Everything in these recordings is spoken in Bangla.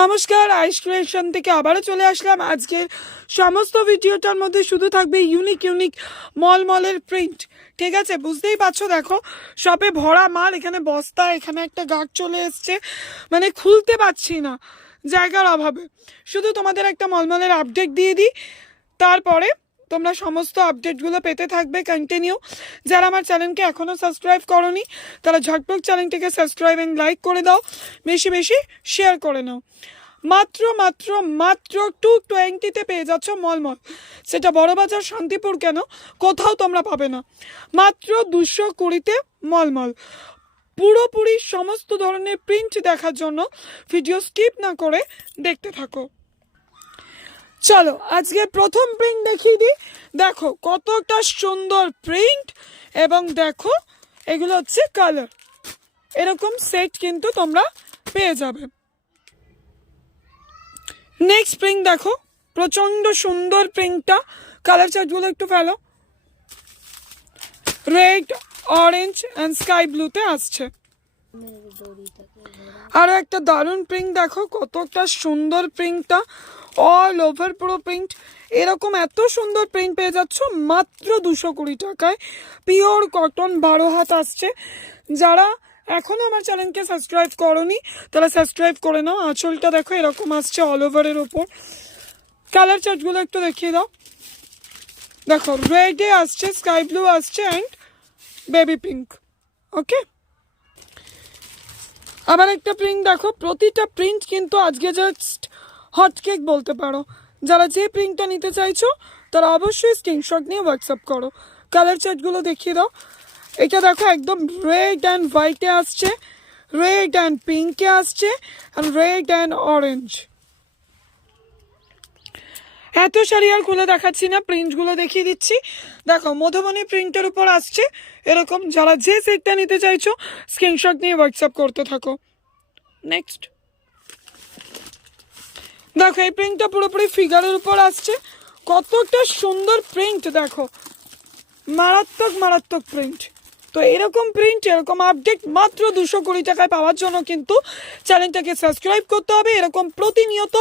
নমস্কার আইস ক্রিয়েশন থেকে আবারও চলে আসলাম। আজকের সমস্ত ভিডিওটার মধ্যে শুধু থাকবে ইউনিক ইউনিক মলমলের প্রিন্ট ঠিক আছে? বুঝতেই পারছ? দেখো শপে ভরা মাল, এখানে বস্তা, এখানে একটা গাঁট চলে এসছে। মানে খুলতে পারছি না জায়গার অভাবে। শুধু তোমাদের একটা মলমলের আপডেট দিয়ে দিই। তারপরে তোমরা সমস্ত আপডেটগুলো পেতে থাকবে কন্টিনিউ যারা আমার চ্যানেলকে এখনও সাবস্ক্রাইব করনি, তারা ঝটপট চ্যানেলটিকে সাবস্ক্রাইব অ্যান্ড লাইক করে দাও। বেশি বেশি শেয়ার করে নাও। মাত্র মাত্র মাত্র টু টোয়েন্টিতে পেয়ে যাচ্ছ মলমল। সেটা বড়বাজার শান্তিপুর কেন? কোথাও তোমরা পাবে না। মাত্র দুশো কুড়িতে মলমল। পুরোপুরি সমস্ত ধরনের প্রিন্ট দেখার জন্য ভিডিও স্কিপ না করে দেখতে থাকো। চলো, আজকে প্রথম প্রিন্ট দেখিয়ে দিই। দেখো, কতটা সুন্দর প্রিন্ট এবং দেখো, এগুলো হচ্ছে কালার এরকম সেট কিন্তু তোমরা পেয়ে যাবে। নেক্সট প্রিন্ট দেখো প্রচণ্ড সুন্দর প্রিন্টটা কালার চার্টগুলো একটু ফেলো। রেড অরেঞ্জ অ্যান্ড স্কাই ব্লুতে আসছে। আরও একটা দারুণ প্রিন্ট দেখো, কতটা সুন্দর প্রিন্টটা অল ওভার পুরো প্রিন্ট এরকম এত সুন্দর প্রিন্ট পেয়ে যাচ্ছ, মাত্র দুশো কুড়ি টাকায়। পিওর কটন বারো হাত আসছে। যারা এখনও আমার চ্যানেলকে সাবস্ক্রাইব করনি তারা সাবস্ক্রাইব করে নাও। আঁচলটা দেখো, এরকম আসছে অল ওভারের ওপর। কালার চার্টগুলো একটু দেখিয়ে দাও। দেখো রেডে আসছে স্কাই ব্লু আসছে অ্যান্ড বেবি পিঙ্ক ওকে আবার একটা প্রিন্ট দেখো, প্রতিটা প্রিন্ট কিন্তু আজকে জাস্ট হট কেক বলতে পারো। যারা যে প্রিন্টটা নিতে চাইছো, তারা অবশ্যই স্ক্রিনশট নিয়ে হোয়াটসঅ্যাপ করো। কালার চার্টগুলো দেখিয়ে দাও। এটা দেখো একদম রেড অ্যান্ড হোয়াইটে আসছে। রেড অ্যান্ড পিঙ্কে আসছে অ্যান্ড রেড অ্যান্ড অরেঞ্জ এত শাড়ি আর খুলে দেখাচ্ছি না প্রিন্টগুলো দেখিয়ে দিচ্ছি। দেখো, মধুবনী প্রিন্টের উপর আসছে। এরকম যারা যে সেটটা নিতে চাইছো স্ক্রিনশট নিয়ে হোয়াটসঅ্যাপ করতে থাকো। নেক্সট দেখো, এই প্রিন্টটা পুরোপুরি ফিগারের উপর আসছে। কতটা সুন্দর প্রিন্ট দেখো। মারাত্মক মারাত্মক প্রিন্ট তো এরকম প্রিন্ট এরকম আপডেট মাত্র দুশো কুড়ি টাকায় পাওয়ার জন্য কিন্তু চ্যানেলটাকে সাবস্ক্রাইব করতে হবে। এরকম প্রতিনিয়ত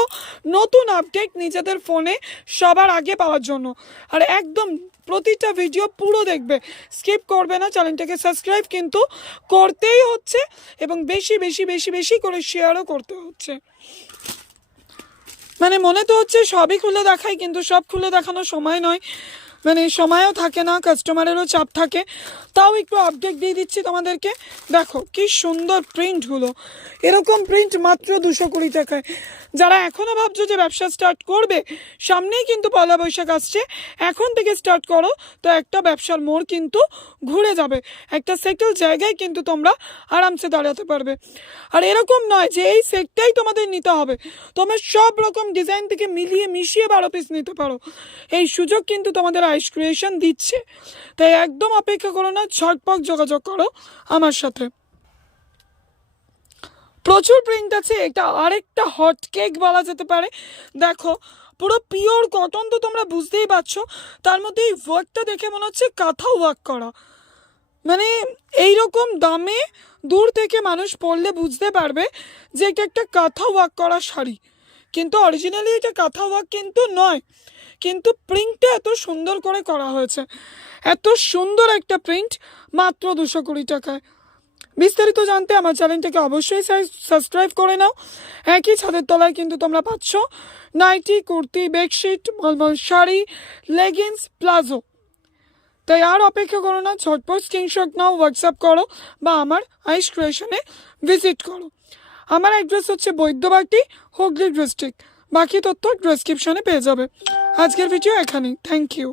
নতুন আপডেট নিজেদের ফোনে সবার আগে পাওয়ার জন্য। আর একদম প্রতিটা ভিডিও পুরো দেখবে। স্কিপ করবে না চ্যানেলটাকে সাবস্ক্রাইব কিন্তু করতেই হচ্ছে এবং বেশি বেশি বেশি বেশি করে শেয়ারও করতে হচ্ছে। মানে মনে তো হচ্ছে সবই খুলে দেখায় কিন্তু সব খুলে দেখানো সময় নয়। মানে সময়ও থাকে না কাস্টমারেরও চাপ থাকে। তাও একটু আপডেট দিয়ে দিচ্ছি তোমাদেরকে। দেখো, কি সুন্দর প্রিন্টগুলো এরকম প্রিন্ট মাত্র দুশো কুড়ি টাকায়। যারা এখনও ভাবছ যে ব্যবসা স্টার্ট করবে, সামনেই কিন্তু পয়লা বৈশাখ আসছে। এখন থেকে স্টার্ট করো, তো একটা ব্যবসার মোড় কিন্তু ঘুরে যাবে। একটা সেটেল জায়গায় কিন্তু তোমরা আরামসে দাঁড়াতে পারবে। আর এরকম নয় যে এই সেটটাই তোমাদের নিতে হবে। তোমরা সব রকম ডিজাইন থেকে মিলিয়ে মিশিয়ে বারো পিস নিতে পারো। এই সুযোগ কিন্তু তোমাদের আইস ক্রিয়েশন দিচ্ছে। তাই একদম অপেক্ষা করো না, ঝটপট যোগাযোগ করো আমার সাথে। প্রচুর প্রিন্ট আছে, এটা আরেকটা হট কেক বলা যেতে পারে। দেখো, পুরো পিওর কটন তো তোমরা বুঝতেই পারছ, তার মধ্যে এই ওয়ার্কটা দেখে মনে হচ্ছে কাঁথা ওয়ার্ক করা। মানে এই রকম দামে দূর থেকে মানুষ পড়লে বুঝতে পারবে যে এটা একটা কাঁথা ওয়ার্ক করা শাড়ি। কিন্তু অরিজিনালি এটা কাঁথা ওয়ার্ক কিন্তু নয়। কিন্তু প্রিন্টটা এত সুন্দর করে করা হয়েছে। এত সুন্দর একটা প্রিন্ট মাত্র দুশো কুড়ি টাকায়। বিস্তারিত জানতে আমার চ্যানেলটাকে অবশ্যই সাবস্ক্রাইব করে নাও। একই ছাদের তলায় কিন্তু তোমরা পাচ্ছ nighty kurti bedsheet mulmul sari leggings palazzo. তাই আর অপেক্ষা করো না, ঝটপট স্ক্রিনশট নাও হোয়াটসঅ্যাপ করো বা আমার আইস ক্রিয়েশনে ভিজিট করো। আমার অ্যাড্রেস হচ্ছে বৈদ্যবাটি, হুগলি ডিস্ট্রিক্ট বাকি তথ্য ডেসক্রিপশনে পেয়ে যাবে। আজকের ভিডিও এখানেই। Thank you